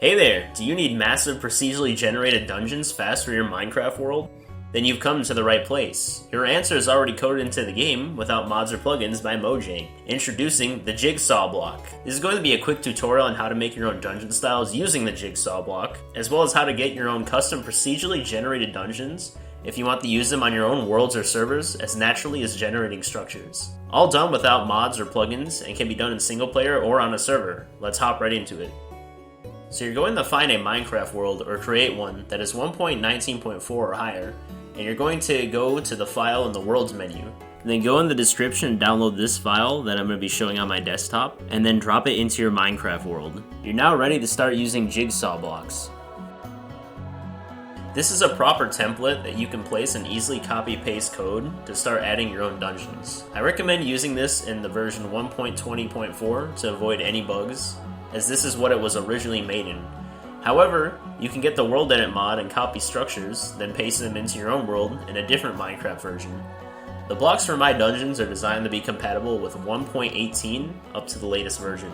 Hey there! Do you need massive procedurally generated dungeons fast for your Minecraft world? Then you've come to the right place. Your answer is already coded into the game without mods or plugins by Mojang. Introducing the Jigsaw Block. This is going to be a quick tutorial on how to make your own dungeon styles using the Jigsaw Block, as well as how to get your own custom procedurally generated dungeons if you want to use them on your own worlds or servers as naturally as generating structures. All done without mods or plugins and can be done in single player or on a server. Let's hop right into it. So you're going to find a Minecraft world or create one that is 1.19.4 or higher, and you're going to go to the file in the worlds menu. And then go in the description and download this file that I'm going to be showing on my desktop, and then drop it into your Minecraft world. You're now ready to start using Jigsaw blocks. This is a proper template that you can place and easily copy-paste code to start adding your own dungeons. I recommend using this in the version 1.20.4 to avoid any bugs, as this is what it was originally made in. However, you can get the world edit mod and copy structures, then paste them into your own world in a different Minecraft version. The blocks for my dungeons are designed to be compatible with 1.18 up to the latest version.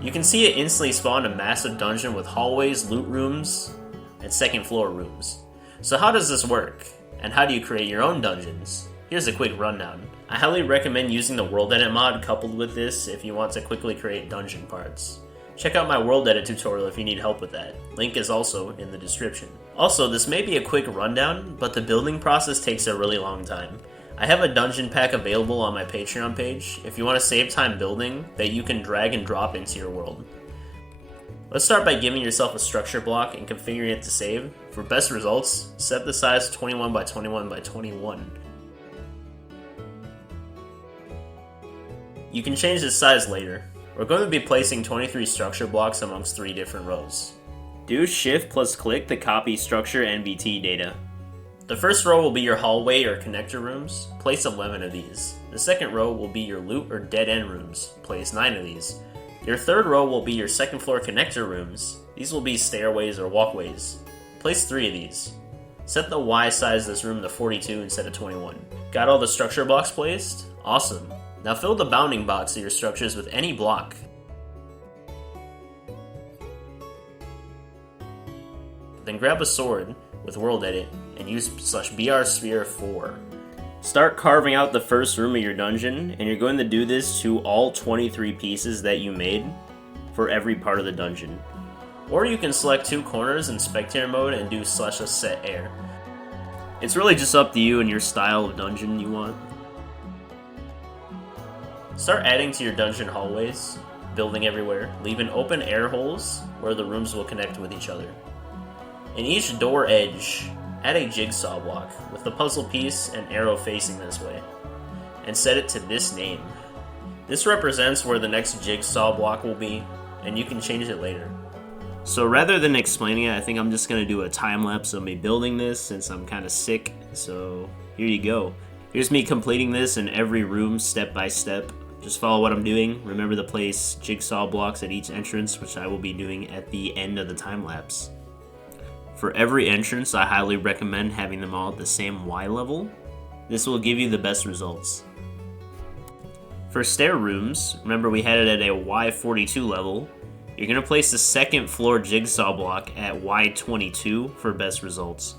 You can see it instantly spawned a massive dungeon with hallways, loot rooms, and second floor rooms. So how does this work? And how do you create your own dungeons? Here's a quick rundown. I highly recommend using the world edit mod coupled with this if you want to quickly create dungeon parts. Check out my world edit tutorial if you need help with that. Link is also in the description. Also, this may be a quick rundown, but the building process takes a really long time. I have a dungeon pack available on my Patreon page if you want to save time building that you can drag and drop into your world. Let's start by giving yourself a structure block and configuring it to save. For best results, set the size to 21 by 21 by 21. You can change this size later. We're going to be placing 23 structure blocks amongst 3 different rows. Do Shift plus click to copy structure NVT data. The first row will be your hallway or connector rooms. Place 11 of these. The second row will be your loot or dead end rooms. Place 9 of these. Your third row will be your second floor connector rooms. These will be stairways or walkways. Place 3 of these. Set the Y size of this room to 42 instead of 21. Got all the structure blocks placed? Awesome. Now fill the bounding box of your structures with any block. Then grab a sword with world edit and use /br sphere 4. Start carving out the first room of your dungeon, and you're going to do this to all 23 pieces that you made for every part of the dungeon. Or you can select 2 corners in spectator mode and do /set air. It's really just up to you and your style of dungeon you want. Start adding to your dungeon hallways, building everywhere, leaving open air holes where the rooms will connect with each other. In each door edge, add a jigsaw block with the puzzle piece and arrow facing this way, and set it to this name. This represents where the next jigsaw block will be, and you can change it later. So rather than explaining it, I think I'm just going to do a time lapse of me building this since I'm kind of sick, so here you go. Here's me completing this in every room step by step. Just follow what I'm doing. Remember to place jigsaw blocks at each entrance, which I will be doing at the end of the time lapse. For every entrance, I highly recommend having them all at the same Y level. This will give you the best results. For stair rooms, remember we had it at a Y42 level. You're going to place the second floor jigsaw block at Y22 for best results.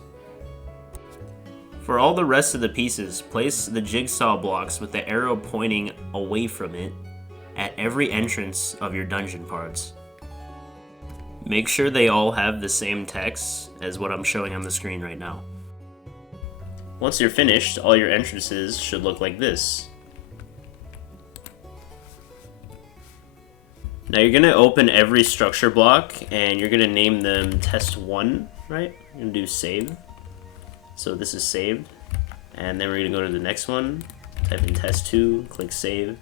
For all the rest of the pieces, place the jigsaw blocks with the arrow pointing away from it at every entrance of your dungeon parts. Make sure they all have the same text as what I'm showing on the screen right now. Once you're finished, all your entrances should look like this. Now you're going to open every structure block and you're going to name them test 1, right? You're going to do save. So this is saved, and then we're going to go to the next one, type in test 2, click save,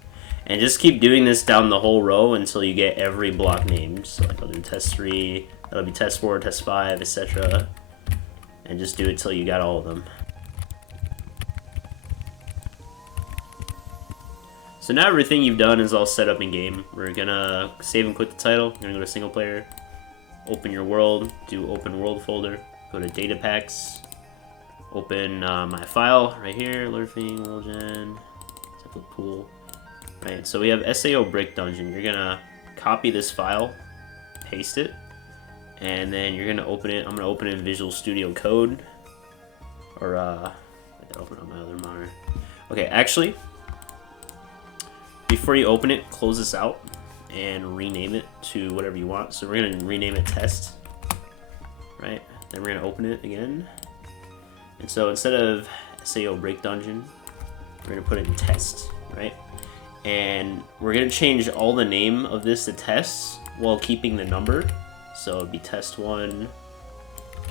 and just keep doing this down the whole row until you get every block named. So like I'll do test 3, that'll be test 4, test 5, etc. And just do it till you got all of them. So now everything you've done is all set up in game. We're going to save and quit the title, you're going to go to single player, open your world, do open world folder, go to datapacks, open my file right here, Lurfing, Lilgen, template pool. Right, so we have SAO brick dungeon. You're gonna copy this file, paste it, and then you're gonna open it. I'm gonna open it in Visual Studio Code, or I gotta open it on my other monitor. Okay, actually, before you open it, close this out and rename it to whatever you want. So we're gonna rename it Test, right? Then we're gonna open it again, and so instead of SAO Break Dungeon, we're gonna put it in Test, right? And we're gonna change all the name of this to Tests while keeping the number. So it'd be Test 1,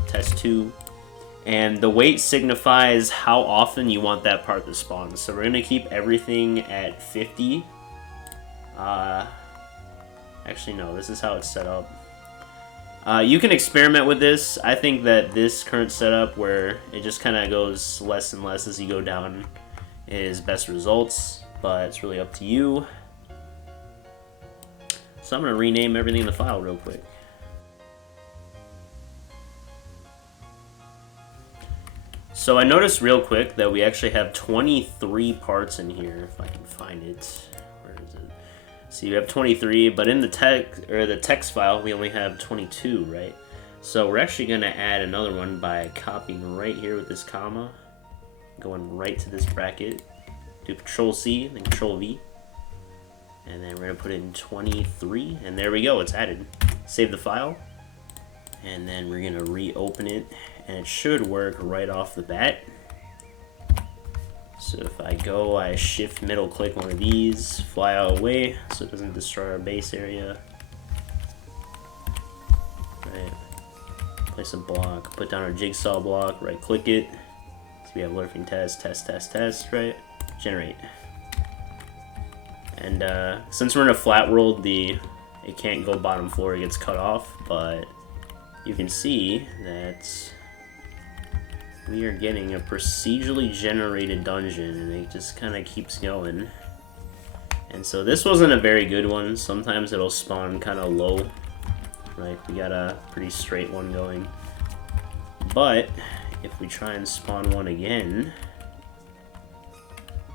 Test 2, and the weight signifies how often you want that part to spawn. So we're gonna keep everything at 50. Actually no, this is how it's set up. You can experiment with this. I think that this current setup where it just kind of goes less and less as you go down is best results, but it's really up to you. So I'm gonna rename everything in the file real quick. So I noticed real quick that we actually have 23 parts in here, if I can find it. Where is it? So you have 23, but in the text file we only have 22, right? So we're actually gonna add another one by copying right here with this comma, going right to this bracket, do Control C, then Control V, and then we're gonna put in 23, and there we go, it's added. Save the file, and then we're gonna reopen it, and it should work right off the bat. So if I go, I shift middle click one of these, fly out of the way so it doesn't destroy our base area. Right. Place a block, put down our jigsaw block, right click it. So we have lurking test, right? Generate. And since we're in a flat world, it can't go bottom floor, it gets cut off, but you can see that we are getting a procedurally generated dungeon, and it just kind of keeps going. And so this wasn't a very good one. Sometimes it'll spawn kind of low. Right, we got a pretty straight one going. But if we try and spawn one again,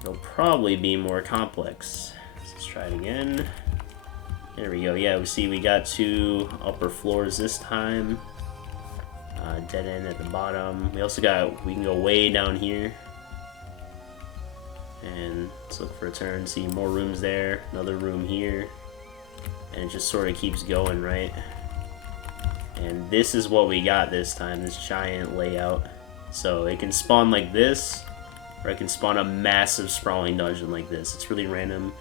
it'll probably be more complex. So let's try it again. There we go. Yeah, we see we got 2 upper floors this time. Dead end at the bottom. We also we can go way down here. And let's look for a turn, see more rooms there, another room here. And it just sort of keeps going, right? And this is what we got this time, this giant layout. So it can spawn like this, or it can spawn a massive sprawling dungeon like this. It's really random.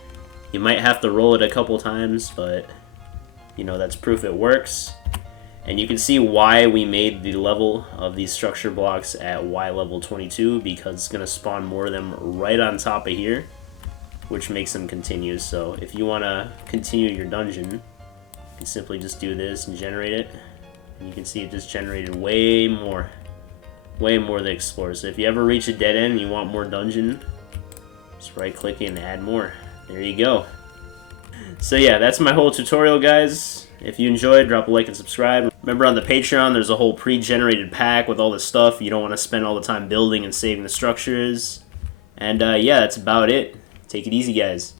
You might have to roll it a couple times, but you know, that's proof it works. And you can see why we made the level of these structure blocks at Y level 22, because it's going to spawn more of them right on top of here, which makes them continuous. So if you want to continue your dungeon, you can simply just do this and generate it. And you can see it just generated way more than Explorer. So if you ever reach a dead end and you want more dungeon, just right click and add more. There you go. So yeah, that's my whole tutorial, guys. If you enjoyed, drop a like and subscribe. Remember, on the Patreon, there's a whole pre-generated pack with all this stuff. You don't want to spend all the time building and saving the structures. And yeah, that's about it. Take it easy, guys.